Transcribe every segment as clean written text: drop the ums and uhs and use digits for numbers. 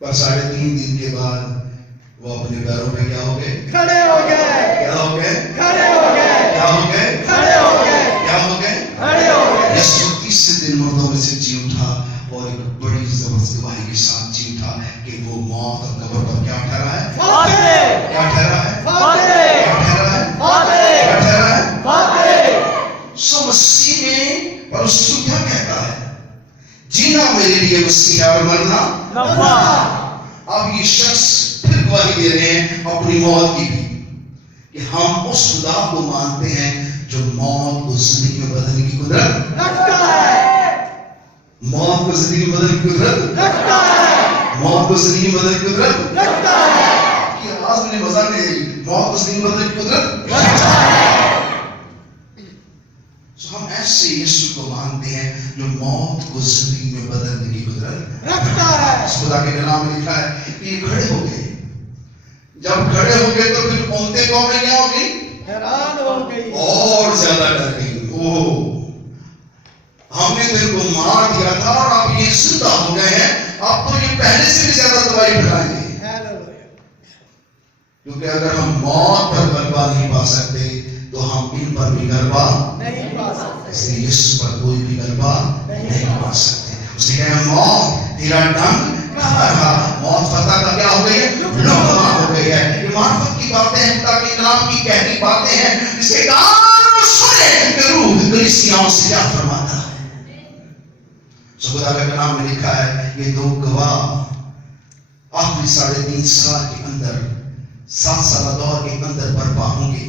پر 3.5 دن کے بعد وہ اپنے پیروں پہ کیا ہو گئے؟ کھڑے ہو گئے. کیا ہو گئے؟ کھڑے ہو گئے. کیا ہو گئے؟ کھڑے ہو گئے. کیا ہو گئے؟ کھڑے ہو گئے. یسوع 30 دن مردوں میں سے جی اٹھا اور ایک بڑی زبردست گواہی کے ساتھ جی اٹھا کہ وہ موت اور قبر پر کیا ٹھہرا ہے؟ فاتح. کیا ٹھہرا ہے؟ فاتح. کیا ٹھہرا ہے؟ فاتح. کیا ٹھہرا ہے؟ فاتح. سو مسیح میں اور اس کو کیا کہتا ہے؟ جینا میرے لیے مسیح ہے اور مرنا نفع. اب یہ شخص پھر گواہی دے رہے ہیں اپنی موت کی بھی کہ ہم اس خدا کو مانتے ہیں جو موت کو زندگی میں بدلنے کی قدرت رکھتا ہے. موت کو زندگی میں بدلنے کی قدرت رکھتا ہے. موت کو زندگی میں بدلنے کی قدرت رکھتا ہے. کی آواز میں نے مزہ نہیں دی. موت کو زندگی میں بدلنے کی قدرت رکھتا ہے. ہم ایسے یسوع کو مانتے ہیں جو موت کو زندگی میں بدلنے کی قدرت رکھتا ہے. اس خدا کے کلام میں لکھا ہے کہ یہ کھڑے ہو گئے. جب کھڑے ہو گئے تو پھر قومیں قومیں کیا ہو گئی؟ حیران ہو گئی. اور زیادہ ڈر گئی. اوہ ہم نے تو ان کو مار دیا تھا اور اب یہ زندہ ہو گئے ہیں. اب تو یہ پہلے سے بھی زیادہ دوائی پھیلائیں گے. کیونکہ اگر ہم موت پر غلبہ نہیں پا سکتے تو ہم ان پر بھی غلبہ نہیں پا سکتے. اس لیے یسوع پر کوئی بھی غلبہ نہیں پا سکتے. اس نے کہا موت تیرا ڈنگ کہاں رہا؟ موت فتح کا کیا ہو گئی ہے؟ لقمہ ہو گئی ہے. یہ معرفت کی باتیں ہیں، خدا کے کلام کی گہری باتیں ہیں. اس کے کان سنے کہ روح کلیسیاؤں سے کیا فرماتا ہے. خدا کے کلام میں لکھا ہے یہ 2 گواہ آخری 3.5 سال کے اندر 7 سالہ دور کے اندر برپا ہوں گے.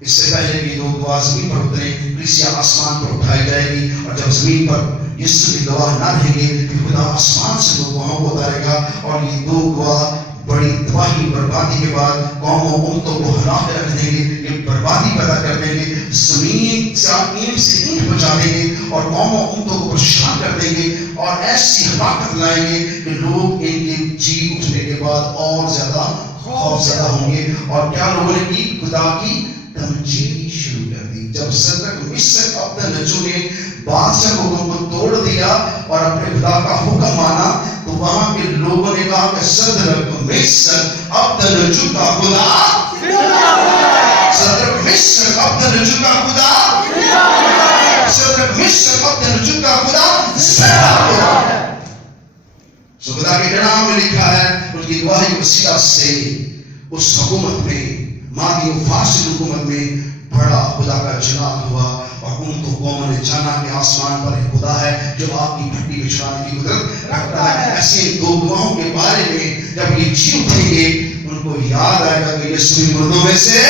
اس سے پہلے یہ 2 گواہ زمین پر اترے، کلیسیا آسمان پر اٹھائی جائے گی. اور جب زمین پر یسوع کے گواہ نہ رہیں گے تو خدا آسمان سے 2 گواہوں کو اتارے گا اور یہ 2 گواہ بڑی تباہی بربادی کے بعد قوموں امتوں کو ہلا کے رکھ دیں گے. یہ بربادی پیدا کر دیں گے، زمین سے اینٹ سے اینٹ بچا دیں گے اور قوموں امتوں کو پریشان کر دیں گے اور ایسی ہلاکت لائیں گے کہ لوگ ان کے جی اٹھنے کے بعد اور زیادہ خوف زدہ ہوں گے. اور کیا لوگوں نے کی؟ خدا کی تمجید شروع کر دی. جب صدرک مشک عبدالنجو نے بادشاہ حکم کو توڑ دیا اور اپنے خدا کا حکم مانا تو وہاں کے لوگوں نے کہا کہ صدرک مشک عبدالنجو کا خدا زندہ ہے. صدرک مشک عبدالنجو کا خدا زندہ ہے. صدرک مشک عبدالنجو کا خدا زندہ ہے. سو خدا کے کلام میں لکھا ہے ان کی گواہی کی وسیلہ سے اس حکومت میں مادی و فاسد حکومت میں بڑا خدا کا جلال ہوا اور قوموں نے جانا کہ آسمان پر ایک خدا ہے جو آپ کی بھٹی میں چلانے کی قدرت رکھتا ہے. ایسے 2 گواہوں کے بارے میں جب یہ جی اٹھیں گے ان کو یاد آئے گا کہ یسوع مردوں میں سے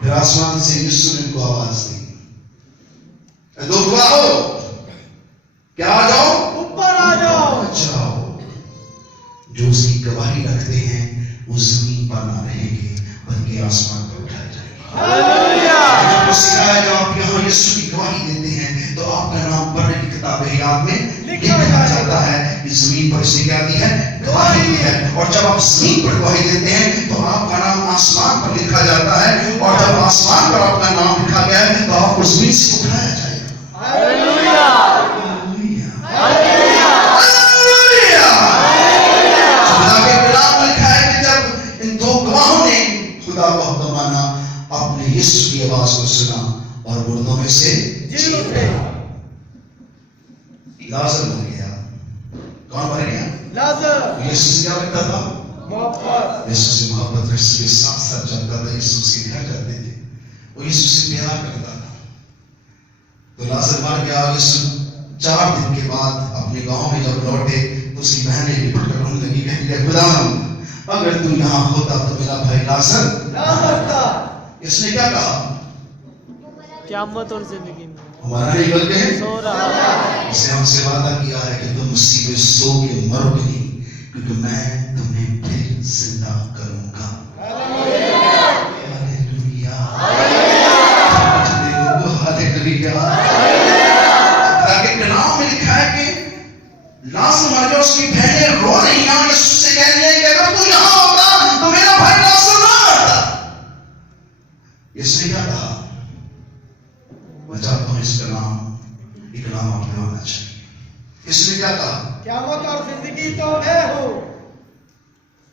پھر آسمان سے یسوع نے ان کو آواز دی 2 گواہو کیا آ جاؤ اوپر آ جاؤ. جاؤ. جو اس کی گواہی رکھتے ہیں وہ زمین پر نہ رہیں گے بلکہ آسمان پر اٹھائے جائیں گے. ہاللویا. جب آپ یہاں یسوع کی گواہی دیتے ہیں تو آپ کا نام پڑھنے کی کتاب حیات میں لکھا جاتا ہے کہ زمین پر اس نے کیا دی ہے؟ گواہی دی ہے. اور جب آپ زمین پر گواہی دیتے ہیں تو آپ کا نام آسمان پر لکھا جاتا ہے اور جب آسمان پر آپ کا نام لکھا گیا ہے تو آپ کو زمین سے اٹھایا جائے گا. ہاللویا. خدا کو حکم مانا اپنے یسوع کی آواز کو سنا اور مردوں میں سے جی اٹھے. لازر مر گیا. کون مر گیا؟ لازر. یسوع سے کیا کرتا تھا؟ محبت. یسوع سے محبت. یسوع کے ساتھ ساتھ جاتا تھا. یسوع سے کیا کرتے تھے؟ وہ یسوع سے پیار کرتا تھا. تو لازر مر گیا. یسوع 4 دن کے بعد اپنے گاؤں میں جب لوٹے تو اس کی بہنیں لپٹ کر رونے لگی کہنے لگے خدا اگر تم یہاں ہوتا تو میرا بھائی لازر نہ مرتا. اس نے کیا کہا؟ قیامت اور زندگی میں ہمارا نہیں بلکہ سو رہا ہے. اس نے ہم سے وعدہ کیا ہے کہ تم مسیح میں سو کے مرو گے نہیں کیونکہ میں تمہیں پھر زندہ کروں گا. ہاللویا. ہاللویا. تاکہ کلام میں لکھا ہے کہ لازر مر گیا. اس کی بہنیں رو رہی ہیں. یسوع سے کہہ رہی ہیں کہ اگر تو یہاں ہوتا تو میرا بھائی لازر نہ مرتا. اس نے کیا کہا؟ میں چاہتا ہوں اس کا نام ایک نام آپ نے ہونا چاہیے. اس نے کیا کہا؟ قیامت اور زندگی تو میں ہوں.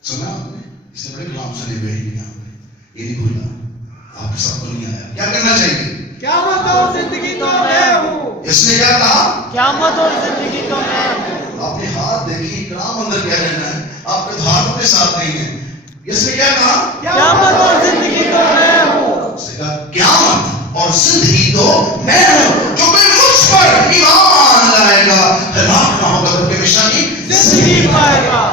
سنا آپ نے؟ اس نے بڑے کلام سنے ہوئے ہیں یہاں پہ. یہ نہیں بھولا. آپ کے ساتھ تو نہیں آیا. کیا کرنا چاہیے؟ قیامت اور زندگی تو میں ہوں. اس نے کیا کہا؟ قیامت اور زندگی تو میں ہوں. اپنے ہاتھ دیکھیے کلام اندر کیا لینا ہے. آپ کے ہاتھوں کے ساتھ نہیں ہے. اس نے کیا کہا؟ قیامت اور زندگی تو میں ہوں. اس نے کہا قیامت اور زندگی تو میں ہوں. جو کوئی مجھ پر ایمان لائے گا ہلاک نہ ہوگا بلکہ ہمیشہ کی زندگی پائے گا.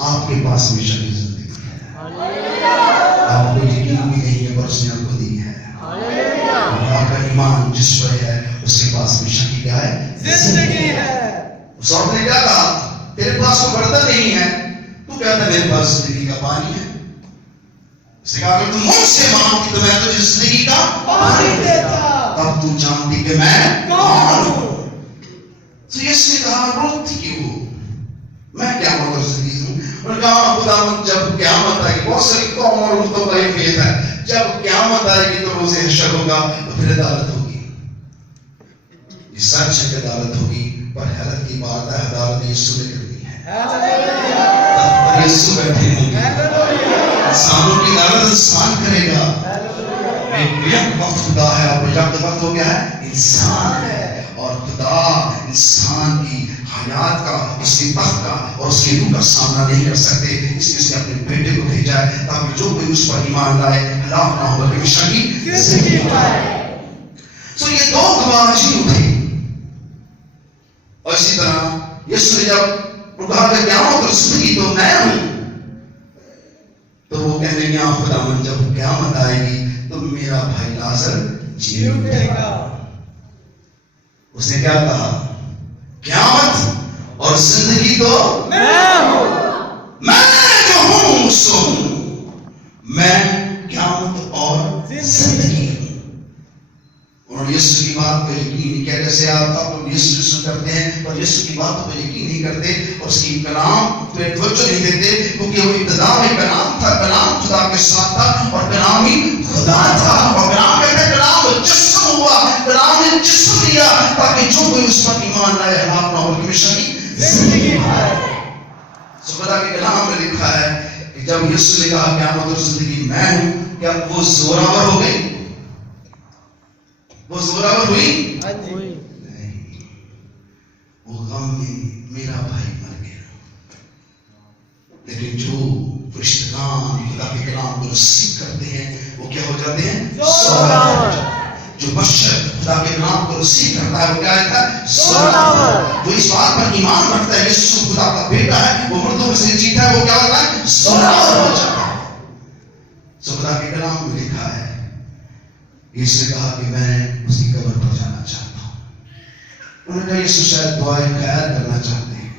آپ کے پاس ہمیشہ کی زندگی ہے. ہاللویا. آپ کو یقین بھی نہیں ہے پر اس نے آپ کو دی ہے. ہاللویا. اللہ کا ایمان جس پر ہے اس کے پاس ہمیشہ کی کیا ہے؟ زندگی ہے. اس عورت نے کیا کہا؟ تیرے پاس تو برتن نہیں ہے. تو کہتا ہے میرے پاس زندگی کا پانی ہے. اس نے کہا کہ تم مجھ سے مانگتی تو میں تجھے زندگی کا پانی دیتا. تب تو جانتی کہ میں کون ہوں. تو اس نے کہا روتی کیوں ہو؟ میں قیامت اور زندگی ہوں. اور کہا خداوند جب قیامت آئے گی، بہت ساری قوم اور امتوں کا یہ فیض ہے، جب قیامت آئے گی تو روز حشر ہوگا تو پھر عدالت ہوگی. یہ سچ ہے کہ عدالت ہوگی، پر حیرت کی بات ہے عدالت یسوع نے کرنی ہے. اور یسوع بیٹھے ہوں گے. انسانوں کی عدالت انسان کرے گا. ایک وقت خدا ہے اور یک وقت ہو گیا ہے انسان ہے. اور خدا انسان کی حیات کا، اس کی تخت کا اور اس کی روح کا سامنا نہیں کر سکتے، اس لیے اس نے اپنے بیٹے کو بھیجا ہے تاکہ جو کوئی اس پر ایمان لائے ہلاک نہ ہو بلکہ ہمیشہ کی زندگی پائے. تو یہ دو گواہ جی تھے. اور اسی طرح یسوع نے جب کہا کہ قیامت اور زندگی تو میں ہوں، تو وہ کہنے لگا خداوند جب قیامت آئے گی تو میرا بھائی لازر جی اٹھے گا. اس نے کیا کہا؟ قیامت اور زندگی تو میں ہوں. میں جو ہوں سو ہوں. میں قیامت اور زندگی ہوں. انہوں نے یسوع کی بات کو یقین نہیں کیا. جیسے آپ یسوع کرتے ہیں اور یسوع کی باتوں پہ یقین نہیں کرتے اور اس کی کلام پہ توجہ نہیں دیتے، کیونکہ وہ ابتدا میں کلام تھا، کلام خدا کے ساتھ تھا اور کلام ہی خدا تھا. اور کلام کہتے ہیں کلام جسم ہوا، کلام نے جسم لیا تاکہ جو کوئی اس پر ایمان لائے ہلاک نہ ہو بلکہ ہمیشہ کی زندگی پائے. خدا کے کلام میں لکھا ہے کہ جب یسوع نے کہا قیامت اور زندگی میں ہوں، کیا وہ زوراور ہو گئی؟ وہ زوراور ہوئی؟ ہوئی. نہیں. وہ غم میں میرا بھائی مر گیا. لیکن جو فرشتگان خدا کے کلام کو رسیو کرتے ہیں وہ کیا ہو جاتے ہیں؟ زوراور. جو بشر خدا کے کلام کو رسیو کرتا ہے وہ کیا ہوتا ہے؟ زوراور. جو اس بات پر ایمان رکھتا ہے یسوع خدا کا بیٹا ہے، وہ مردوں میں سے جیتا ہے، وہ کیا ہوتا ہے؟ زوراور ہو جاتا ہے. سو خدا کے کلام میں لکھا ہے، یسوع نے کہا کہ میں اس کی قبر پر جانا چاہتا ہوں. انہوں نے کہا یسوع شاید دعائے خیر کرنا چاہتے ہیں،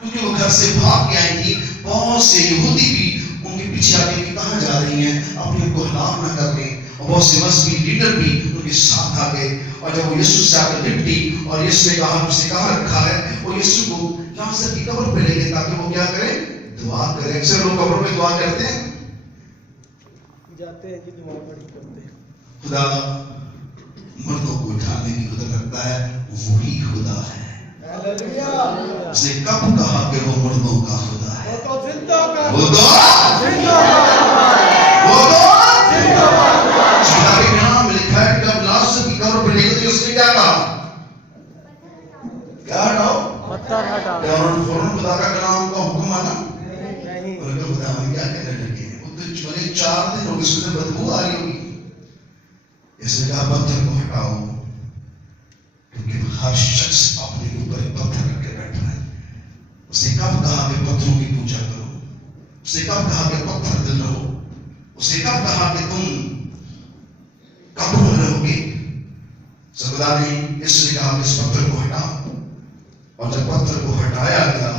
کیونکہ وہ گھر سے بھاگ کے آئی تھی. بہت سے یہودی بھی ان کے پیچھے آ کے کہاں جا رہی ہیں، اپنے کو ہلاک نہ کر لیں. اور بہت سے مذہبی لیڈر بھی ان کے ساتھ آ گئے. اور جب وہ یسوع سے آ کر لپٹی اور یسوع نے کہا اس نے کہاں رکھا ہے، وہ یسوع کو لازر کی قبر پہ لے گئے تاکہ وہ کیا کرے؟ دعا کرے. اکثر لوگ قبر پہ دعا کرتے ہیں، جاتے ہیں کہ دعا پڑھی کرتے ہیں. خدا مردوں کو اٹھانے کی قدرت رکھتا ہے، وہی خدا ہے. ہاللویا. اس نے کب کہا کہ وہ مردوں کا خدا ہے؟ وہ تو زندہ کا وہ تو زندہ باد. وہ تو زندہ باد. خدا کے کلام میں لکھا ہے کہ جب لازر کی قبر پہ لے گئے اس نے کیا کہا؟ کیا ہٹاؤ؟ پتھر ہٹا. کیا انہوں نے فوراً خدا کا کلام کا حکم مانا؟ نہیں. انہوں نے کہا خدا ہم کیا کہنے لگے ہیں؟ وہ تو چلے 4 دن ہو گئے، اس میں بدبو آ رہی ہوگی. اس نے کہا پتھر کو ہٹاؤ، کیونکہ ہر شخص اپنے اوپر ایک پتھر رکھ کے بیٹھا ہے. اس نے کب کہا کہ پتھروں کی پوجا کرو؟ اس نے کب کہا کہ پتھر دل رہو؟ اس نے کب کہا کہ تم قبر میں رہو گے؟ خدا نے اس نے کہا کہ اس پتھر کو ہٹاؤ. اور جب پتھر کو ہٹایا گیا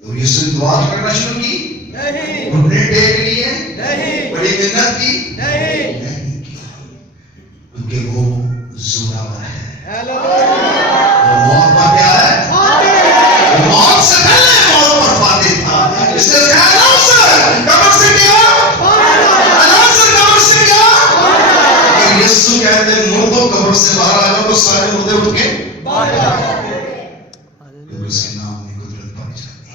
تو یسوع نے دعا کرنا شروع کی. نہیں. گھٹنے ٹیک لیے، نہیں. بڑی محنت کی، نہیں. نہیں کی، کیونکہ وہ زوراور ہے. ہاللویا. وہ موت پر کیا ہے؟ وہ موت سے پہلے موت پر فاتح تھا. اس نے کہا لازر قبر سے کیا؟ لازر قبر سے کیا؟ کہ یسوع کہتے ہیں مردوں قبر سے باہر آ جاؤ تو سارے مردے اٹھ کے باہر آ گئے. اس کے نام میں قدرت پائی جاتی ہے.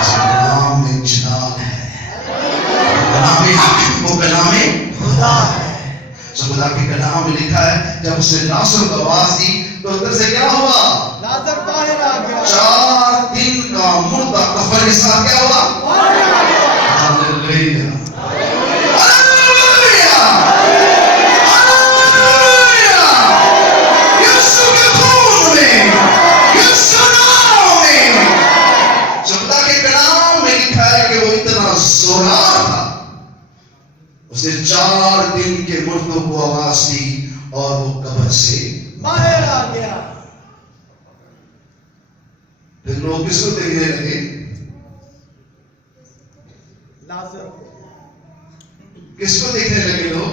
اس کے نام میں جلال ہے. کلام حق وہ کلام خدا ہے. سو خدا کے کلام میں لکھا ہے جب اس نے ناصر کو آواز دی تو ادھر سے کیا ہوا؟ لازر باہر آ گیا. 4 دن کا مردہ کفن کے ساتھ کیا ہوا؟ ہاللویا اس نے 4 دن کے مردوں کو آواز دی اور وہ قبر سے باہر آ گیا. پھر لوگ کس کو دیکھنے لگے؟ لازر کس کو دیکھنے لگے لوگ؟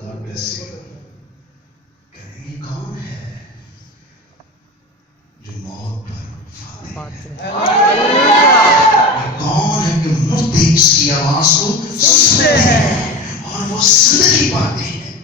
God bless you. کہ یہ کون ہے جو موت پر فاتح ہے؟ یہ کون ہے کہ مردے اس کی آواز کو سنتے ہیں اور وہ زندگی پاتے ہیں؟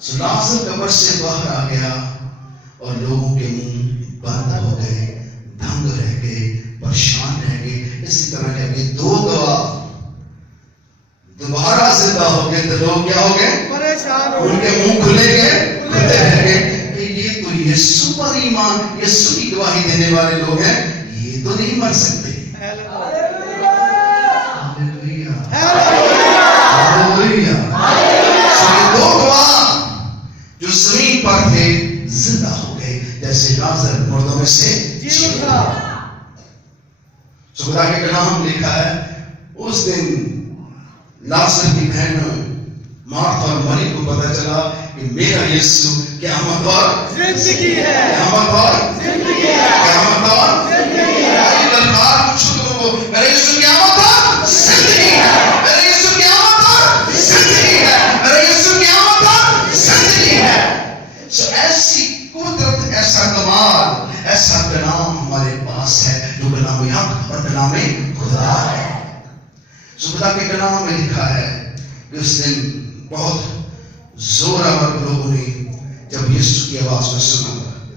سو لازر قبر سے باہر آ گیا اور لوگوں کے منہ بند ہو گئے، دنگ رہ گئے، پریشان رہ گئے. اسی طرح جب یہ 2 گواہ دوبارہ زندہ ہو گئے تو لوگ کیا ہو گئے؟ پریشان ہو ان کے منہ کھلے گئے، کھلتے رہ گئے کہ یہ تو یسوع پر ایمان، یسوع کی گواہی دینے والے لوگ ہیں، یہ تو نہیں مر سکتے. ہاللویا. سو یہ 2 گواہ جو زمین پر تھے زندہ ہو گئے جیسے لازر مردوں میں سے جی اٹھا. سو خدا کے کلام لکھا ہے اس دن لازر کی بہن مارتھا اور مریم کو پتہ چلا کہ میرا یسوع قیامت اور زندگی ہے. قیامت اور زندگی ہے. قیامت اور زندگی ہے. للکار پوچھو تم کو میرا یسوع قیامت اور زندگی ہے. میرا یسوع قیامت اور زندگی ہے. میرا یسوع قیامت اور زندگی ہے. سو ایسی قدرت، ایسا کمال، ایسا کلام ہمارے پاس ہے جو کلام حق اور کلام خدا ہے. سو خدا کے کلام میں لکھا ہے کہ اس دن بہت زور آور لوگوں نے جب یسوع کی آواز کو سنا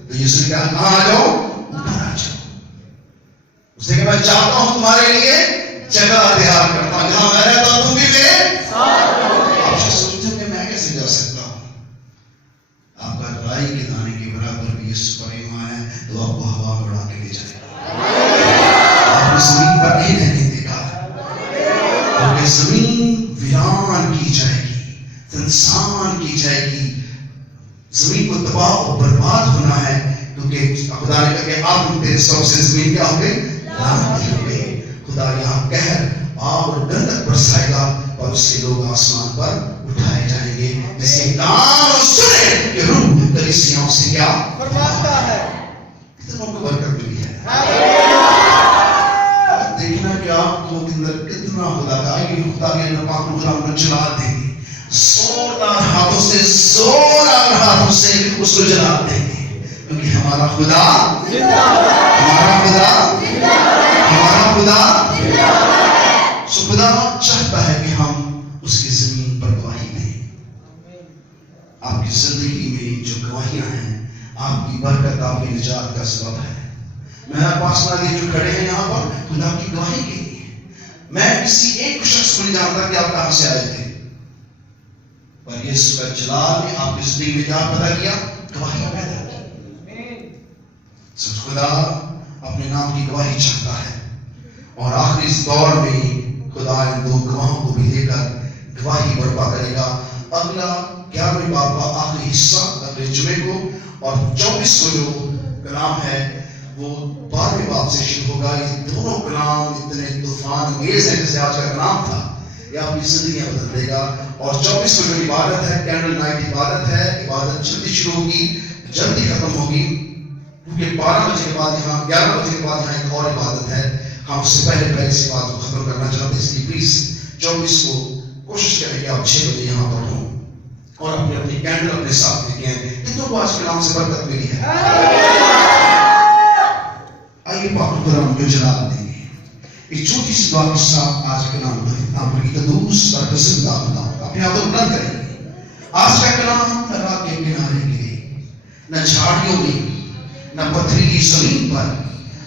تو یسوع نے کہا کہاں آ جاؤ؟ اوپر آ جاؤ. اس نے کہا میں چاہتا ہوں تمہارے لیے جگہ تیار کرتا ہوں، جہاں میں رہتا ہوں تم بھی میرے ساتھ رہو. آپ سے سوچتے ہیں کہ میں کیسے جا سکتا ہوں؟ آپ کا رائی کے دانے کے برابر بھی یسوع پر ایمان ہے تو آپ کو ہوا میں اڑا کے لے جائے گا. آپ کو زمین پر نہیں رہنے دے گا کیونکہ زمین ویران کی جائے گی، انسان کی جائے گی. زمین کو تباہ اور برباد ہونا ہے کیونکہ خدا نے کہا کہ آپ تیرے سب سے زمین کیا ہو گئی؟ لعنتی ہو گئی. خدا یہاں قہر آگ اور گندک برسائے گا اور اس کے لوگ آسمان پر اٹھائے جائیں گے جس کے کان سنے کہ روح کلیسیاؤں سے کیا فرماتا ہے. کتنوں کو برکت ملی ہے. دیکھنا کہ آپ کو کتنا خدا کا آئیے خدا کے اندر پاک مقام کو جلال دیں گے. زوردار ہاتھوں سے، زوردار ہاتھوں سے اس کو جلال دیں گے کیونکہ ہمارا خدا زندہ ہے ہمارا خدا زندہ ہے ہمارا خدا. زندہ سو خدا چاہتا ہے کہ ہم اس کی زمین پر گواہی دیں. آپ کی زندگی میں جو گواہیاں ہیں آپ کی برکت، آپ کی نجات کا سبب ہے. میں پاسنا یہ جو کھڑے ہیں یہاں پر خدا کی گواہی کے لیے. میں کسی ایک شخص کو نہیں جانتا کہ آپ کہاں سے آئے تھے، پر یسوع کا جلال نے آپ کی زندگی میں کیا پیدا کیا؟ گواہی پیدا کی. خدا اپنے نام کی گواہی چاہتا ہے اور آخری اس دور میں خدا ان 2 گواہوں کو بھی لے کر گواہی برپا کرے گا. اگلا 11ویں باب کا آخری حصہ اگلے جمعے کو اور 24 کو جو کلام ہے وہ 12ویں باب سے شروع ہوگا. یہ دونوں کلام اتنے طوفان انگیز ہیں جیسے آج کا کلام تھا، یہ آپ کی زندگیاں بدل دے گا. اور 24 کو جو عبادت ہے کینڈل نائٹ عبادت ہے، عبادت جلدی شروع ہوگی، جلدی ختم ہوگی کیونکہ 12 بجے کے بعد یہاں 11 بجے کے بعد یہاں ایک اور عبادت ہے. ہم اس سے پہلے اس بات کو ختم کرنا چاہتے ہیں، اس لیے پلیز 24 کو کوشش کریں کہ آپ 6 بجے یہاں پر ہوں اور اپنے اپنی کینڈل اپنے ساتھ لے کے آئیں. کتنوں کو آج کلام سے برکت ملی ہے؟ آئیے پاک کلام کو جلال دیں گے. ایک چھوٹی سی دعا کے ساتھ آج کا کلام پر قدوس اور پسندہ بتاؤں گا. اپنے ہاتھوں بلند کریں. آج کا کلام نہ راہ کے کنارے گرے، نہ جھاڑیوں میں نہ پتھریلی زمین پر.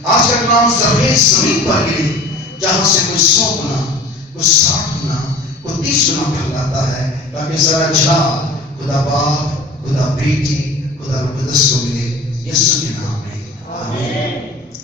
آج کا کلام زرخیز زمین پر گرے جہاں سے کوئی 100 گنا، کوئی 60 گنا، کوئی 30 گنا پھیلاتا ہے. تاکہ ذرا جا خدا باپ، خدا بیٹی،